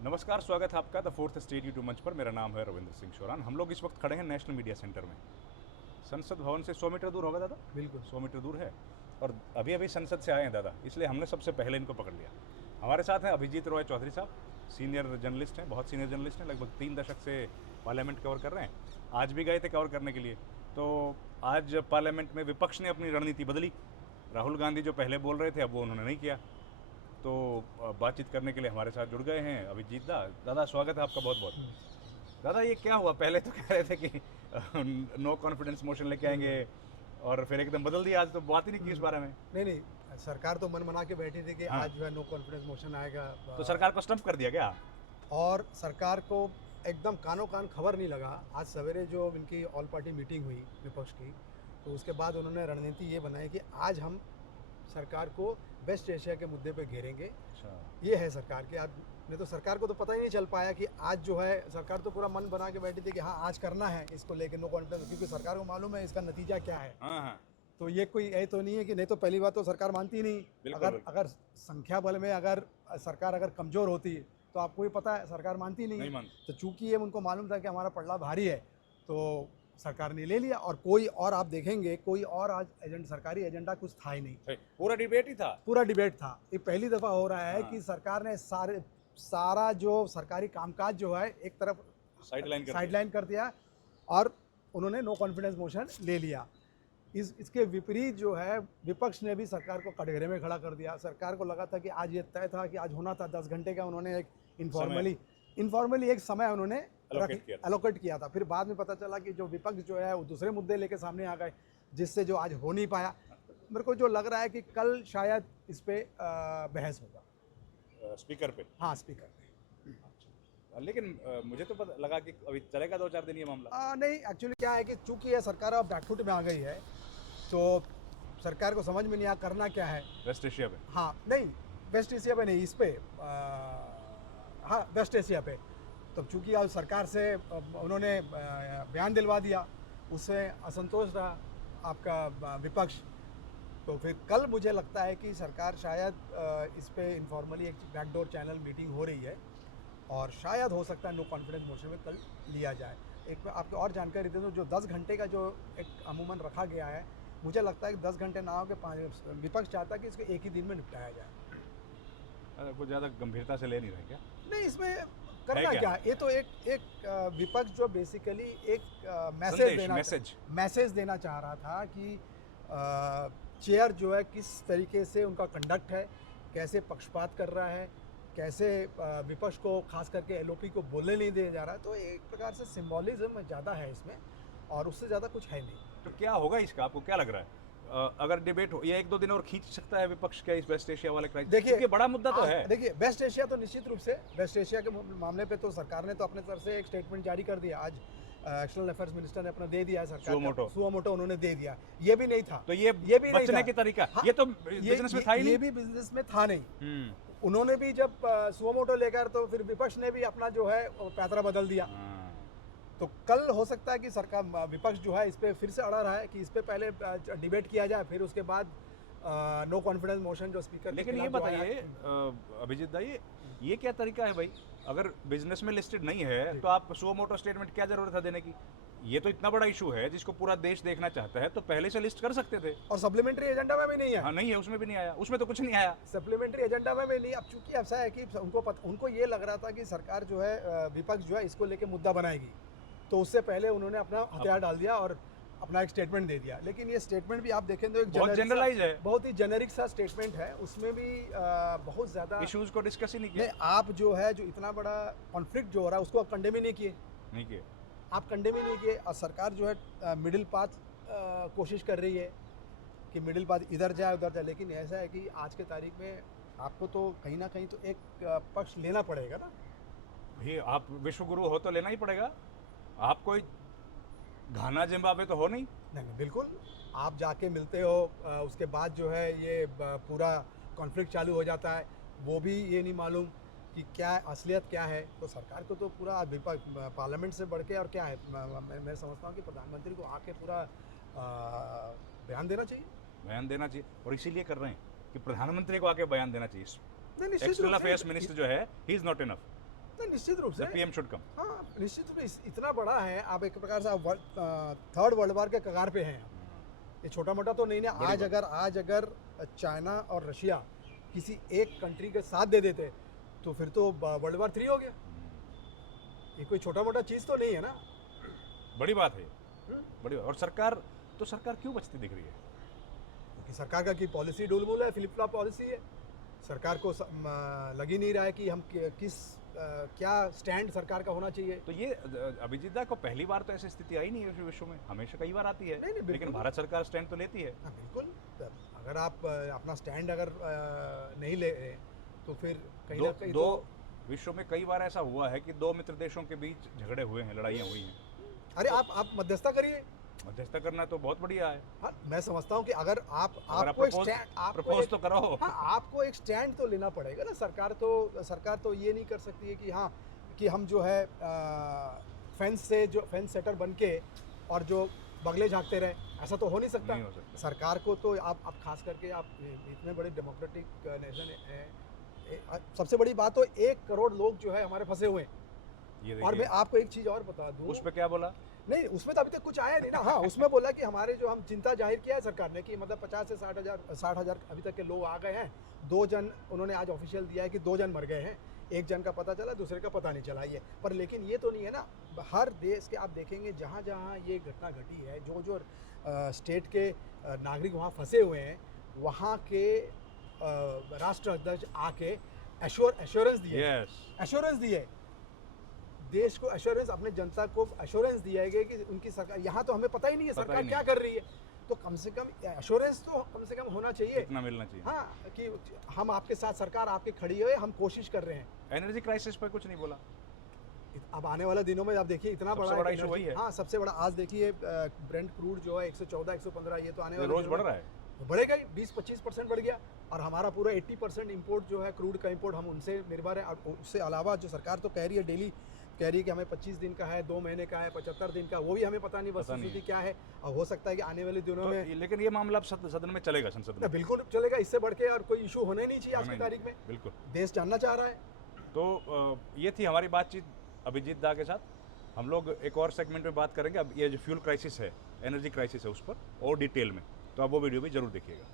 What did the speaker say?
नमस्कार, स्वागत है आपका द फोर्थ स्टेट यूट्यूब मंच पर। मेरा नाम है रविंद्र सिंह शोरान। हम लोग इस वक्त खड़े हैं नेशनल मीडिया सेंटर में। संसद भवन से 100 मीटर दूर होगा दादा? बिल्कुल 100 मीटर दूर है। और अभी अभी संसद से आए हैं दादा, इसलिए हमने सबसे पहले इनको पकड़ लिया। हमारे साथ हैं अभिजीत रॉय चौधरी साहब, सीनियर जर्नलिस्ट हैं, बहुत सीनियर जर्नलिस्ट हैं, लगभग 3 दशक से पार्लियामेंट कवर कर रहे हैं। आज भी गए थे कवर करने के लिए। तो आज पार्लियामेंट में विपक्ष ने अपनी रणनीति बदली। राहुल गांधी जो पहले बोल रहे थे, अब वो उन्होंने नहीं किया। तो बातचीत करने के लिए हमारे साथ जुड़ गए हैं अभिजीत दादा, स्वागत है आपका बहुत बहुत। दादा, ये क्या हुआ? पहले तो कह रहे थे कि नो कॉन्फिडेंस मोशन लेके आएंगे और फिर एकदम बदल दिया। आज तो बात ही नहीं की इस बारे में। नहीं, सरकार तो मन बना के बैठी थी कि हाँ। आज जो है नो कॉन्फिडेंस मोशन आएगा। तो सरकार को स्टम्प कर दिया क्या? और सरकार को एकदम कानों कान खबर नहीं लगा। आज सवेरे जो इनकी ऑल पार्टी मीटिंग हुई विपक्ष की, तो उसके बाद उन्होंने रणनीति ये बनाई कि आज हम सरकार को वेस्ट एशिया के मुद्दे पे घेरेंगे। अच्छा। ये है सरकार की। आज नहीं तो सरकार को तो पता ही नहीं चल पाया कि आज जो है, सरकार तो पूरा मन बना के बैठी थी कि हाँ आज करना है इसको लेके नो कॉन्फिडेंस, क्योंकि सरकार को मालूम है इसका नतीजा क्या है। हाँ हाँ, तो ये कोई ये तो नहीं है कि नहीं, तो पहली बात तो सरकार मानती नहीं। बिल्कुल, बिल्कुल। अगर संख्या बल में अगर सरकार अगर कमजोर होती तो आपको भी पता है सरकार मानती नहीं नहीं है। मानती। तो चूंकि ये उनको मालूम था कि हमारा पल्ला भारी है, तो सरकार ने ले लिया। और कोई और आप देखेंगे, कोई और आज सरकारी एजेंडा कुछ था ही नहीं। सही, पूरा डिबेट ही था। पूरा डिबेट था। ये पहली दफा हो रहा है हाँ। कि सरकार ने सारा जो सरकारी कामकाज जो है एक तरफ साइडलाइन कर दिया और उन्होंने नो कॉन्फिडेंस मोशन ले लिया। इसके विपरीत जो है विपक्ष ने भी सरकार को कटघरे में खड़ा कर दिया। सरकार को लगा था कि आज ये तय था कि आज होना था 10 घंटे का। उन्होंने एक इनफॉर्मली एक समय उन्होंने एलोकेट किया था। फिर बाद में पता चला कि जो विपक्ष जो है वो दूसरे मुद्दे लेके सामने आ गए, जिससे जो आज हो नहीं पाया। मेरे को जो लग रहा है कि कल शायद इस पे बहस होगा स्पीकर पे। हाँ, स्पीकर पे। लेकिन मुझे तो पता लगा कि अभी चलेगा 2-4 दिन ये मामला। नहीं, एक्चुअली क्या है कि चूंकि ये सरकार अब बैकफुट में आ गई है, तो सरकार को समझ में नहीं आ करना क्या है। वेस्ट एशिया पे? हाँ, नहीं वेस्ट एशिया पे नहीं, इस पे हाँ वेस्ट एशिया पे। तो चूंकि आज सरकार से उन्होंने बयान दिलवा दिया, उससे असंतोष रहा आपका विपक्ष। तो फिर कल मुझे लगता है कि सरकार शायद इस पे इनफॉर्मली एक बैकडोर चैनल मीटिंग हो रही है और शायद हो सकता है नो कॉन्फिडेंस मोशन में कल लिया जाए। एक आपको और जानकारी दे दूँ, जो 10 घंटे का जो एक अमूमन रखा गया है, मुझे लगता है कि 10 घंटे ना हो के 5 विपक्ष चाहता है कि इसको एक ही दिन में निपटाया जाए। कुछ ज़्यादा गंभीरता से ले नहीं रहे क्या? नहीं, इसमें करना क्या है? ये तो एक विपक्ष जो बेसिकली एक मैसेज देना चाह रहा था कि चेयर जो है किस तरीके से उनका कंडक्ट है, कैसे पक्षपात कर रहा है, कैसे विपक्ष को खास करके एलओपी को बोलने नहीं दिया जा रहा है। तो एक प्रकार से सिंबॉलिज्म ज़्यादा है इसमें और उससे ज़्यादा कुछ है नहीं। तो क्या होगा इसका, आपको क्या लग रहा है? अगर डिबेट हो, ये 1-2 दिन और खींच सकता है विपक्ष क्या इस वेस्ट एशिया वाले क्राइसिस? देखिए, बड़ा मुद्दा तो है। देखिए, वेस्ट एशिया तो निश्चित रूप से, वेस्ट एशिया के मामले पे तो सरकार ने तो अपने तरफ से एक स्टेटमेंट जारी कर दिया। आज एक्सटर्नल अफेयर्स मिनिस्टर ने अपना दे दिया है, सरकार सुओमोटो उन्होंने दे दिया। ये भी नहीं था। तो ये भी बचने की तरीका। हाँ, ये तो बिजनेस में था ही नहीं। ये भी बिजनेस में था नहीं। उन्होंने भी जब सुओमोटो लेकर, तो फिर विपक्ष ने भी अपना जो है पैतरा बदल दिया। तो कल हो सकता है कि सरकार विपक्ष जो है इस पे फिर से अड़ा रहा है कि इस पे पहले डिबेट किया जाए, फिर उसके बाद नो कॉन्फिडेंस मोशन जो स्पीकर। लेकिन ये बताइए अभिजीत दा, ये क्या तरीका है भाई? अगर बिजनेस में लिस्टेड नहीं है तो आप सुओ मोटो स्टेटमेंट क्या जरूरत है देने की? ये तो इतना बड़ा इशू है जिसको पूरा देश देखना चाहता है, तो पहले से लिस्ट कर सकते थे। और सप्लीमेंट्री एजेंडा में भी नहीं है। हाँ, नहीं है, उसमें भी नहीं आया, उसमें तो कुछ नहीं आया। सप्लीमेंट्री एजेंडा में भी नहीं। अब चूंकि ऐसा है कि उनको ये लग रहा था कि सरकार जो है विपक्ष जो है इसको लेके मुद्दा बनाएगी, तो उससे पहले उन्होंने अपना हथियार डाल दिया और अपना एक स्टेटमेंट दे दिया। लेकिन ये स्टेटमेंट भी आप देखें तो एक बहुत जनरलाइज है, बहुत ही जेनेरिक सा स्टेटमेंट है। उसमें भी बहुत ज्यादा इश्यूज को डिस्कस ही नहीं किया। आप जो है जो इतना बड़ा कॉन्फ्लिक्ट जो हो रहा है उसको आप कंडेम ही नहीं किए। आप कंडेम ही नहीं किए। और सरकार जो है मिडिल पाथ कोशिश कर रही है कि मिडिल पाथ इधर जाए उधर जाए। लेकिन ऐसा है कि आज के तारीख में आपको तो कहीं ना कहीं तो एक पक्ष लेना पड़ेगा ना भाई। आप विश्व गुरु हो तो लेना ही पड़ेगा। आप कोई घाना जिम्बाब्वे तो हो नहीं। नहीं, बिल्कुल। आप जाके मिलते हो, उसके बाद जो है ये पूरा कॉन्फ्लिक्ट चालू हो जाता है। वो भी ये नहीं मालूम कि क्या असलियत क्या है। तो सरकार को तो पूरा पार्लियामेंट से बढ़ के और क्या है, मैं समझता हूँ कि प्रधानमंत्री को आके पूरा बयान देना चाहिए। और इसीलिए कर रहे हैं कि प्रधानमंत्री को आके बयान देना चाहिए। नहीं, एक्सटर्नल अफेयर्स मिनिस्टर जो है, ही इज नॉट इनफ। तो निश्चित रूप से द पीएम शुड कम। हाँ, निश्चित रूप से इतना बड़ा है, आप एक प्रकार से थर्ड वर्ल्ड वार के कगार पे हैं। ये छोटा मोटा तो नहीं है। आज अगर चाइना और रशिया किसी एक कंट्री के साथ दे देते तो फिर तो वर्ल्ड वार 3 हो गया। ये कोई छोटा मोटा चीज़ तो नहीं है ना। बड़ी बात है, बड़ी बात। और सरकार क्यों बचती दिख रही है? क्योंकि सरकार का की पॉलिसी डुलमुल है, फ्लिप फ्लॉप पॉलिसी है। सरकार को लग ही नहीं रहा है कि हम क्या स्टैंड सरकार का होना चाहिए। तो ये अभिजीत दा को पहली बार तो ऐसी स्थिति आई नहीं है विश्व में, हमेशा कई बार आती है। नहीं, बिल्कुल। लेकिन भारत सरकार स्टैंड तो लेती है। हाँ, बिल्कुल। अगर आप अपना स्टैंड अगर नहीं ले तो फिर कहीं ना कहीं विश्व में कई बार ऐसा हुआ है कि दो मित्र देशों के बीच झगड़े हुए हैं, लड़ाइयाँ हुई हैं। अरे आप मध्यस्थता करिए। मध्यस्थता करना तो बहुत बढ़िया है। हाँ, मैं समझता हूँ कि अगर आपको एक स्टैंड, प्रपोज तो करो। हाँ, आपको एक स्टैंड तो लेना पड़ेगा ना। सरकार तो ये नहीं कर सकती है कि हाँ कि हम जो है फेंस सेटर बन के और जो बगले झाँकते रहे, ऐसा तो हो नहीं सकता। सरकार को तो आप खास करके आप इतने बड़े डेमोक्रेटिक नेशन है, सबसे बड़ी बात तो 1 करोड़ लोग जो है हमारे फंसे हुए हैं। और मैं आपको एक चीज़ और बता दूँ। उस पर क्या बोला? नहीं, उसमें तो अभी तक कुछ आया नहीं ना। हाँ, उसमें बोला कि हमारे जो हम चिंता जाहिर किया है सरकार ने कि मतलब 50 से 60 हज़ार अभी तक के लोग आ गए हैं। 2 जन उन्होंने आज ऑफिशियल दिया है कि 2 जन मर गए हैं। 1 जन का पता चला, दूसरे का पता नहीं चला। ये पर लेकिन ये तो नहीं है ना, हर देश के आप देखेंगे जहाँ जहाँ ये घटना घटी है, जो स्टेट के नागरिक वहाँ फंसे हुए हैं, वहाँ के राष्ट्र अध्यक्ष आके एश्योरेंस दिए देश को, एश्योरेंस अपने जनता को एश्योरेंस दिया है कि उनकी सरकार, यहाँ तो हमें पता ही नहीं है सरकार क्या कर रही है। तो कम से कम एश्योरेंस तो कम से कम होना चाहिए, इतना मिलना चाहिए। हाँ, कि हम आपके साथ, सरकार आपके खड़ी है, हम कोशिश कर रहे हैं। एनर्जी क्राइसिस पर कुछ नहीं बोला। अब आने वाले दिनों में आप देखिए इतना बड़ा इशू वही है। हाँ, सबसे बड़ा आज देखिए ब्रेंट क्रूड जो है 114 115, ये तो आने वाले रोज बढ़ रहा है, बढ़ेगा ही। 20-25% बढ़ गया। और हमारा पूरा 80% इंपोर्ट जो है क्रूड का इंपोर्ट हम उनसे निर्भर है। और उससे अलावा जो सरकार तो कह रही है, डेली कह रही है कि हमें 25 दिन का है, 2 महीने का है, 75 दिन का, वो भी हमें पता नहीं वस्तुस्थिति क्या है। और हो सकता है कि आने वाले दिनों में, लेकिन ये मामला अब सदन में चलेगा, संसद में बिल्कुल चलेगा। इससे बढ़ के और कोई इशू होना ही नहीं चाहिए आज की तारीख में। बिल्कुल, देश जानना चाह रहा है। तो ये थी हमारी बातचीत अभिजीत दा के साथ। हम लोग एक और सेगमेंट में बात करेंगे अब ये जो फ्यूल क्राइसिस है, एनर्जी क्राइसिस है, उस पर और डिटेल में। तो आप वो वीडियो भी जरूर देखिएगा।